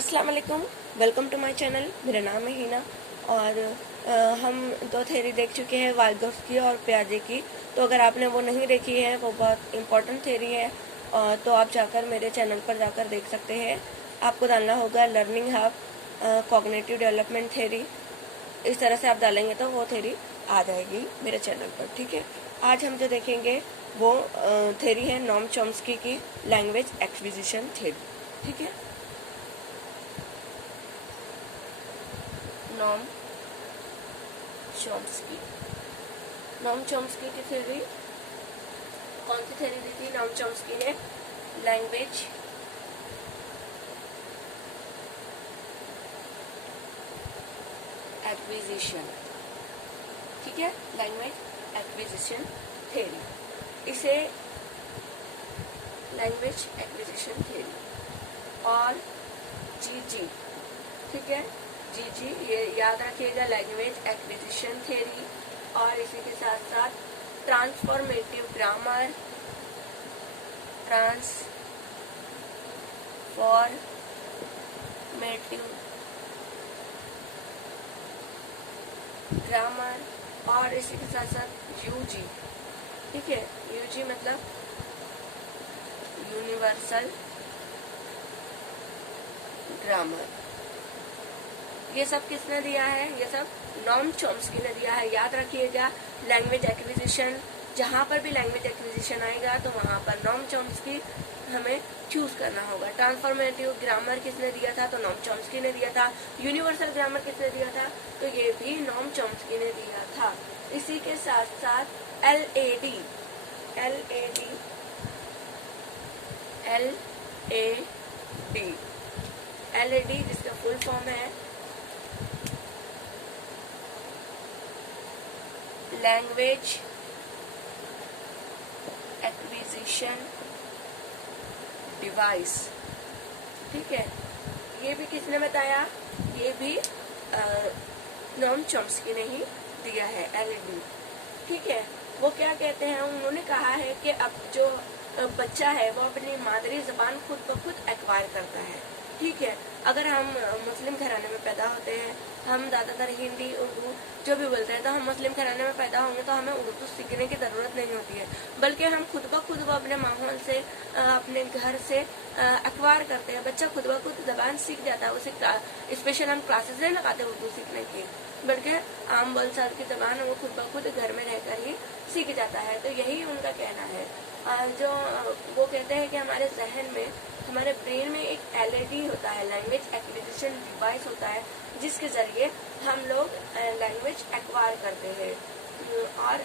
अस्सलाम वालेकुम, welcome to my channel. मेरा नाम है हिना और हम दो थ्योरी देख चुके हैं, वाइगोत्स्की और पियाजे की। तो अगर आपने वो नहीं देखी है, वो बहुत इम्पोर्टेंट थ्योरी है, तो आप जाकर मेरे चैनल पर जाकर देख सकते हैं। आपको डालना होगा learning hub cognitive development theory. इस तरह से आप डालेंगे तो वो थ्योरी आ जाएगी मेरे चैनल पर, ठीक है। आज हम जो देखेंगे वो थ्योरी है नॉम चॉम्स्की की लैंग्वेज एक्विजिशन थ्योरी, ठीक है। नॉम चॉम्स्की की थ्योरी, कौन सी थ्योरी दी थी नॉम चॉम्स्की ने? लैंग्वेज एक्विजिशन, ठीक है, लैंग्वेज एक्विजिशन थ्योरी। इसे लैंग्वेज एक्विजिशन थ्योरी और जीजी, ठीक है, जीजी ये याद रखिएगा, लैंग्वेज एक्विजिशन थ्योरी। और इसी के साथ साथ ट्रांसफॉर्मेटिव ग्रामर, और इसी के साथ साथ यूजी, ठीक है। यूजी मतलब यूनिवर्सल ग्रामर। ये सब किसने दिया है? ये सब नॉम चॉम्स्की ने दिया है। याद रखिएगा, लैंग्वेज एक्विजिशन, जहाँ पर भी लैंग्वेज एक्विजिशन आएगा तो वहाँ पर नॉम चॉम्स्की हमें चूज करना होगा। ट्रांसफॉर्मेटिव ग्रामर किसने दिया था? तो नॉम चॉम्स्की ने दिया था। यूनिवर्सल ग्रामर किसने दिया था? तो ये भी नॉम चॉम्स्की ने दिया था। इसी के साथ साथ LAD जिसका फुल फॉर्म है लैंग्वेज एक्विजिशन डिवाइस, ठीक है। ये भी किसने बताया? ये भी नॉम चॉम्स्की ने ही दिया है, LAD, ठीक है। वो क्या कहते हैं? उन्होंने कहा है कि अब जो बच्चा है वो अपनी मादरी जबान खुद ब खुद एक्वायर करता है, ठीक है। अगर हम मुस्लिम घराने में पैदा होते हैं, हम ज़्यादातर हिंदी उर्दू जो भी बोलते हैं, तो हम मुस्लिम घराने में पैदा होंगे तो हमें उर्दू सीखने की ज़रूरत नहीं होती है, बल्कि हम खुद ब खुद वो अपने माहौल से, अपने घर से एक्वायर करते हैं। बच्चा खुद ब खुद जबान सीख जाता है। उसे स्पेशल हम क्लासेस नहीं लगाते उर्दू सीखने की, बल्कि आम बोलचाल की जबान वो खुद ब खुद घर में रहकर ही सीख जाता है। तो यही उनका कहना है। जो वो कहते हैं कि हमारे जहन में, हमारे ब्रेन में एक LAD होता है, लैंग्वेज एक्विजिशन डिवाइस होता है, जिसके जरिए हम लोग लैंग्वेज एक्वायर करते हैं। और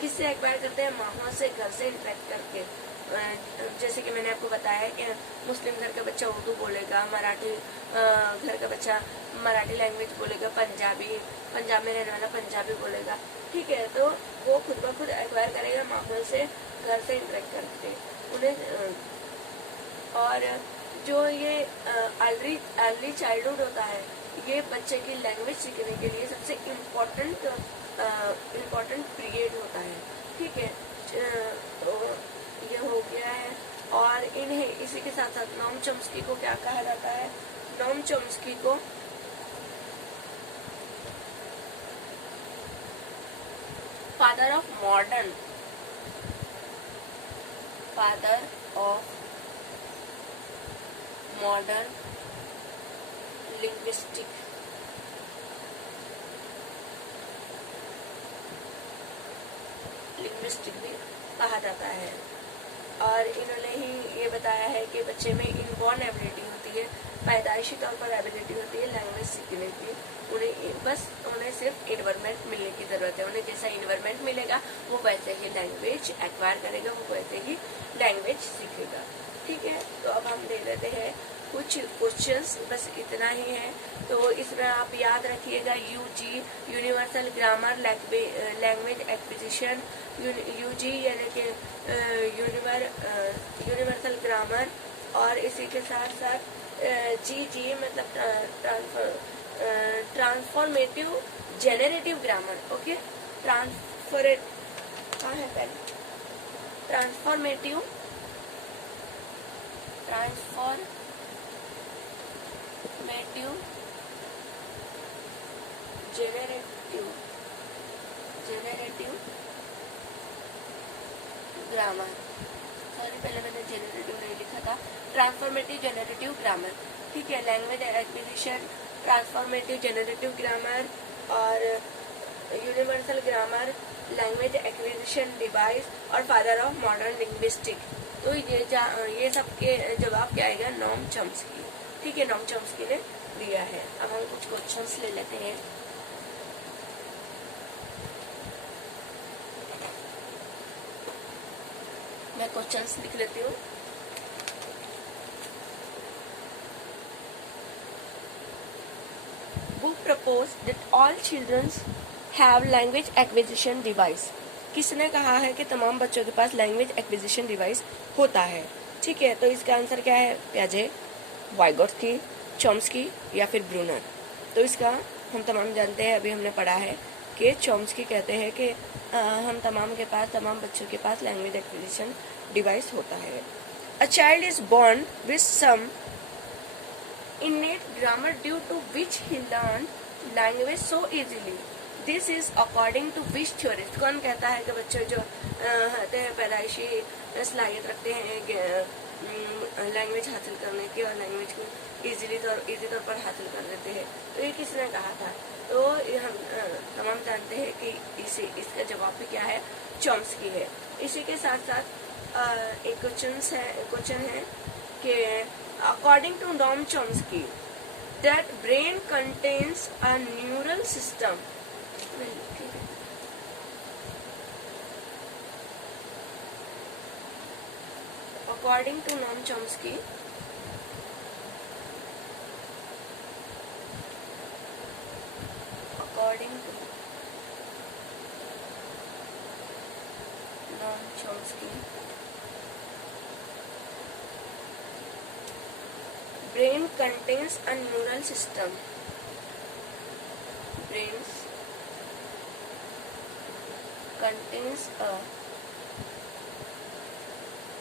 किससे एक्वायर करते हैं? माहौल से, घर से इंटरेक्ट करके। जैसे कि मैंने आपको बताया कि मुस्लिम घर का बच्चा उर्दू बोलेगा, मराठी घर का बच्चा मराठी लैंग्वेज बोलेगा, पंजाब में रहने वाला पंजाबी बोलेगा, ठीक है। तो वो खुद ब खुद एक्वायर करेगा माहौल से, घर से इंटरेक्ट करके उन्हें। और जो ये अर्ली चाइल्डहुड होता है, ये बच्चे की लैंग्वेज सीखने के लिए सबसे इम्पोर्टेंट पीरियड होता है, ठीक है। तो ये हो गया है। और इन्हें इसी के साथ साथ नॉम चॉम्स्की को क्या कहा जाता है? नॉम चॉम्स्की को फादर ऑफ मॉडर्न लिंग्विस्टिक भी कहा जाता है। और इन्होंने ही ये बताया है कि बच्चे में इनबॉर्न एबिलिटी होती है, पैदाइशी तौर पर एबिलिटी होती है लैंग्वेज सीखने की। उन्हें सिर्फ इन्वायरमेंट मिलने की जरूरत है। उन्हें जैसा इन्वायरमेंट मिलेगा वो वैसे ही लैंग्वेज एक्वायर करेगा, वो वैसे ही लैंग्वेज सीखेगा, ठीक है। तो अब हम दे देते हैं कुछ क्वेश्चंस, बस इतना ही है। तो इसमें आप याद रखिएगा UG universal grammar language acquisition, UG यानी कि यूनिवर्सल ग्रामर, और इसी के साथ साथ जीजी मतलब ट्रांसफॉर्मेटिव जेनरेटिव ग्रामर, ओके। कहाँ है पहले? ट्रांसफॉर्मेटिव जेनरेटिव ग्रामर, सॉरी पहले मैंने जेनरेटिव नहीं लिखा था, ट्रांसफॉर्मेटिव जेनरेटिव ग्रामर, ठीक है। Language acquisition, transformative generative grammar और universal grammar, language acquisition device और फादर ऑफ मॉडर्न लिंग्विस्टिक। तो ये सब के जवाब क्या आएगा, नॉम चॉम्स्की, ठीक है। नॉम चॉम्स्की ने दिया है। अब हम कुछ क्वेश्चंस ले लेते हैं। मैं क्वेश्चंस लिख लेती हूँ। Who proposed that all children have language acquisition device? किसने कहा है कि तमाम बच्चों के पास लैंग्वेज एक्विजिशन डिवाइस होता है, ठीक है। तो इसका आंसर क्या है, प्याजे, वाइगोत्स्की, चॉम्स्की या फिर ब्रूनर। तो इसका हम तमाम जानते हैं, अभी हमने पढ़ा है कि चॉम्स्की कहते हैं कि हम तमाम बच्चों के पास लैंग्वेज एक्विजिशन डिवाइस होता है। A child is born with some innate grammar due to which he learned language so easily. This is according to which theorist? कौन कहता है कि बच्चे जो होते हैं पैदाइशी सलाहियत रखते हैं लैंग्वेज हासिल करने की और लैंग्वेज को इजी तौर पर हासिल कर लेते हैं? तो ये किसने कहा था? तो हम तमाम जानते हैं कि इसका जवाब भी क्या है, चॉम्स्की है। इसी के साथ साथ एक क्वेश्चन है कि according to Noam Chomsky, that brain contains a neural system. According to Noam Chomsky, brain contains a neural system. Brain contains a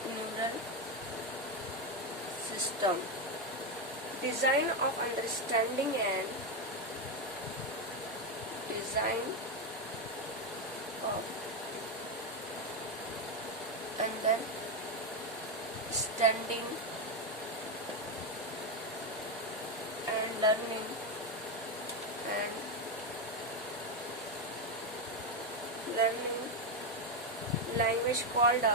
neural system design of understanding and learning language called a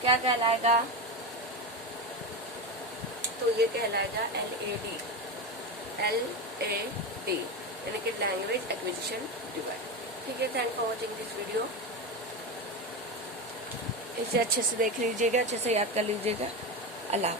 क्या कहलाएगा? तो ये कहलाएगा LAD, यानी कि language acquisition device, ठीक है। Thank for watching this video. इसे अच्छे से देख लीजिएगा, अच्छे से याद कर लीजिएगा। अल्लाह।